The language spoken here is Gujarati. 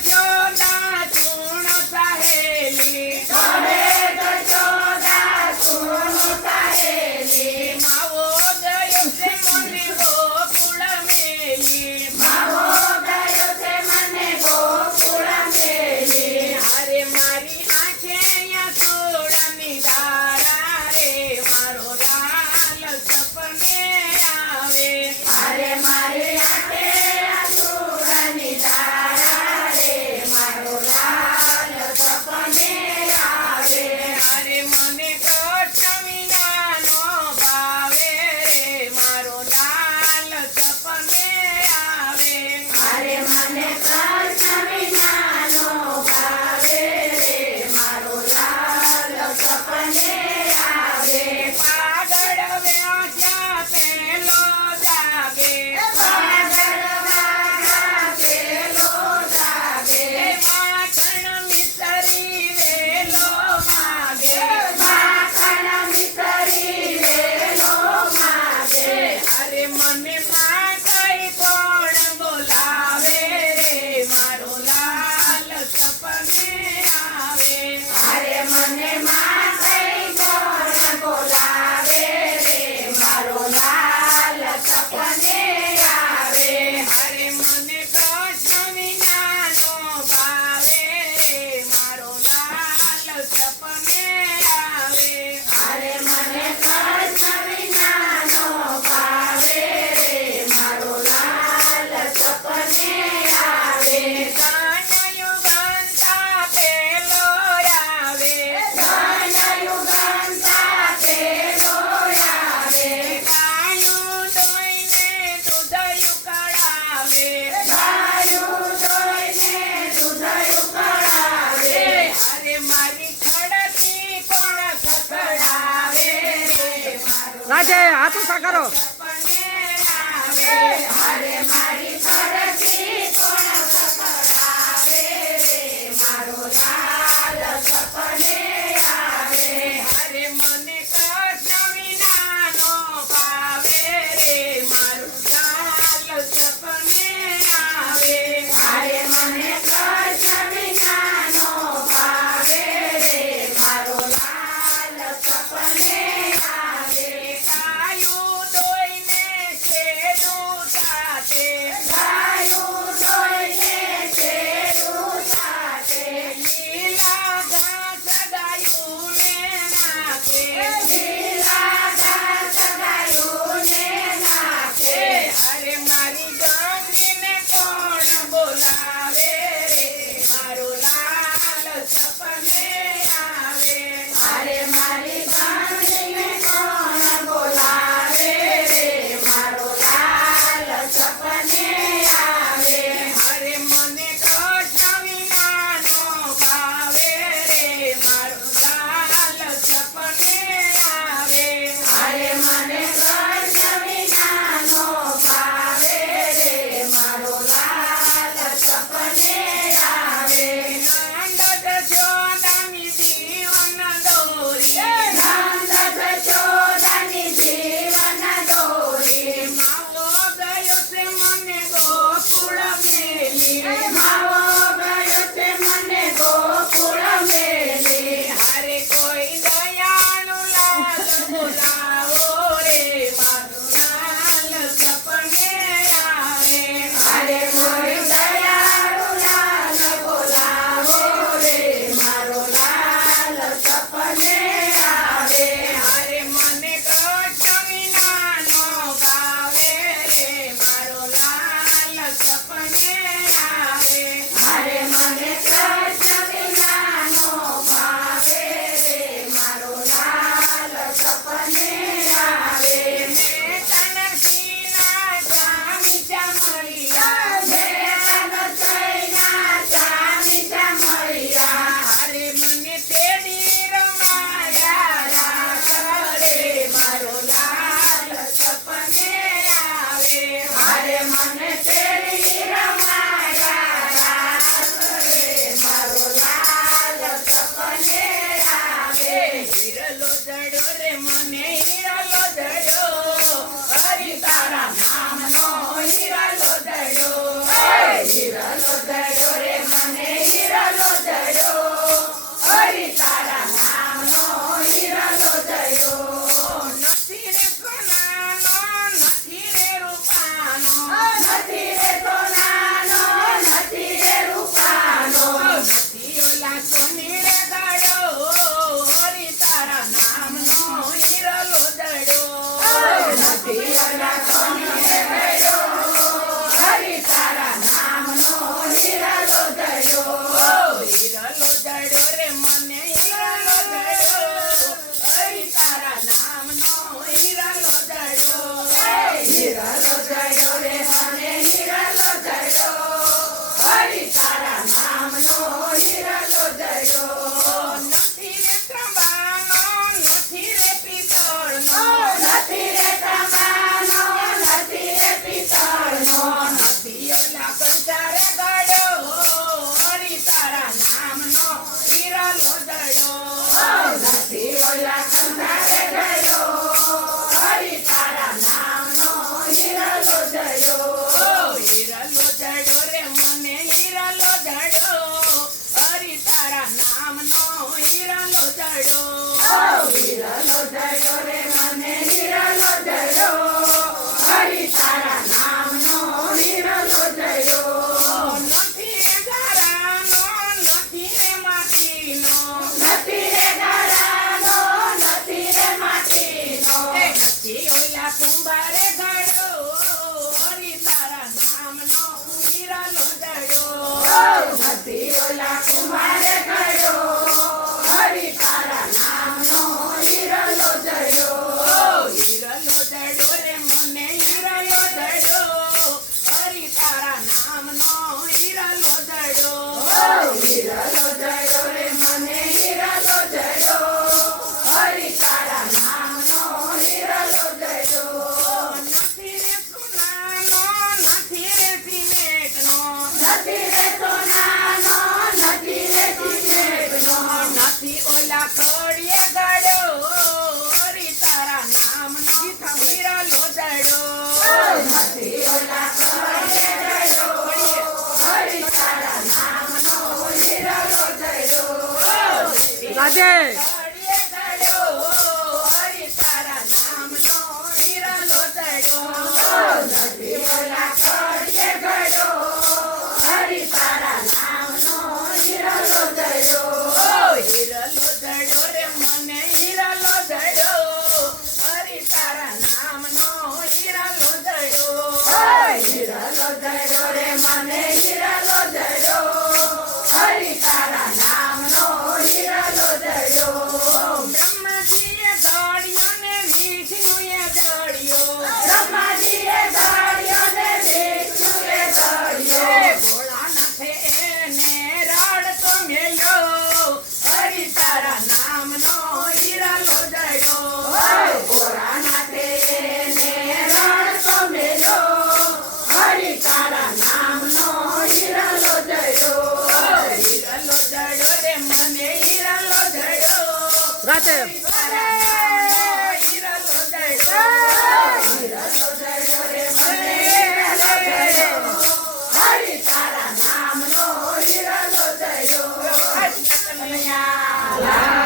જશોદા સુણ સહેલી માવો ગયો છે મને ગોકુળ મેલી અરે મારી આંખે યશોદાની ધારા રે મારો લાલ સપને આવે અરે મારી આંખે અસુરની તારા રે મારો લાલ સપને આવે અરે મને કૃષ્ણ વિનાનો ભાવે રે મારો લાલ સપને આવે અરે મને કૃષ્ણ વિનાનો ભાવે રે મારો લાલ સપને આવે પાગળ વ્યાસા પેલો જાગે પાગલ વાગા પેલો જાગે માખણ મિસરી વેલો માગે માખણ મિસરી વેલો માગે અરે મને માં કઈ કોણ બોલાવે રે મારો લાલ સપને આવે અરે મને માં કઈ કોણ બોલાવે રે મારો લાલ સપને આવે અરે મને કૃષ્ણ વિનાનો ભાવે રે મારો લાલ સપને આવે અરે મને કૃષ્ણ વિનાનો ભાવે રે મારો લાલ સપને આવે યુગાંતા પેલો આવે ધનયુગંતા પેલો આવે ગાયું દોઈને દૂધ ઉકળાવે ગાયું દોઈને દૂધ ઉકળાવે અરે મારી ખડકી કોણ ખખડાવે રે મારો રાધે હાથ ઊંચા કરો સપને આવે અરે મારી ખડકી કોણ ખખડાવે રે મારો લાલ સપને આવે અરે મને કૃષ્ણ વિનાનો ભાવે રે મારું લાલ સપને આવે અરે મને કૃષ્ણ વિનાનો ભાવે રે મારો લાલ સપને આવે ગાયું દોઈને શેરું સાથે ગાયું જડ્યો રે મને હિરલો જડ્યો હરિ તારા નામનો હિરલો જડ્યો નથી રે ગારાનો નથી રે માટીનો નથી રે ગારાનો નથી રે માટીનો એ નથી ઓલા કુંભારે ઘડ્યો હરિ તારા નામનો હિરલો જડ્યો નથી ઓલા કુમારે ગયો હરિ તારા નામનો હિરલો જડ્યો હિરલો જડ્યો રે મને હિરલો જડ્યો હરિ તારા નામનો હિરલો જડ્યો હિરલો જડ્યો રે મને હિરલો જડ્યો હરિ તારા નામનો હિરલો જડ્યો નથી રે સોનાનો નથી રે સિમેન્ટનો નથી રે સોનાનો નથી રે સિમેન્ટનો નથી ઓલા કડીએ ગડ્યો હરિ તારા નામનો હિરલો જડ્યો નથી ઓલા કડીએ ગયો હરિ તારા નામનો હિરલો જડ્યો રાધે કડીએ ગડ્યો હરિ તારા નામનો હિરલો જડ્યો નથી ઓલા કડીએ ગયો હરિ તારા નામનો હિરલો જડ્યો હિરલો જડ્યો રે મને હિરલો જડ્યો હરિ તારા નામનો હિરલો જડ્યો હિરલો જડ્યો રે મને હિરલો જડ્યો હરિ તારા નામનો હિરલો જડ્યો બ્રહ્માજીએ દળ્યો ને વિષ્ણુએ દળ્યો બ્રહ્માજીએ દળ્યો ને વિષ્ણુએ દળ્યો એ ભોળાનાથે એને રડતો મેલ્યો હરિ તારા નામનો હિરલો જડ્યો ભોળાનાથે એને રડતો મેલ્યો હરિ તારા નામનો હિરલો જડ્યો હિરલો જડ્યો રે મને હિરલો જડ્યો રાધે હિરલો જડ્યો હિરલો જડ્યો રે મને હિરલો જડ્યો હરિ તારા નામનો હિરલો જડ્યો કનૈયા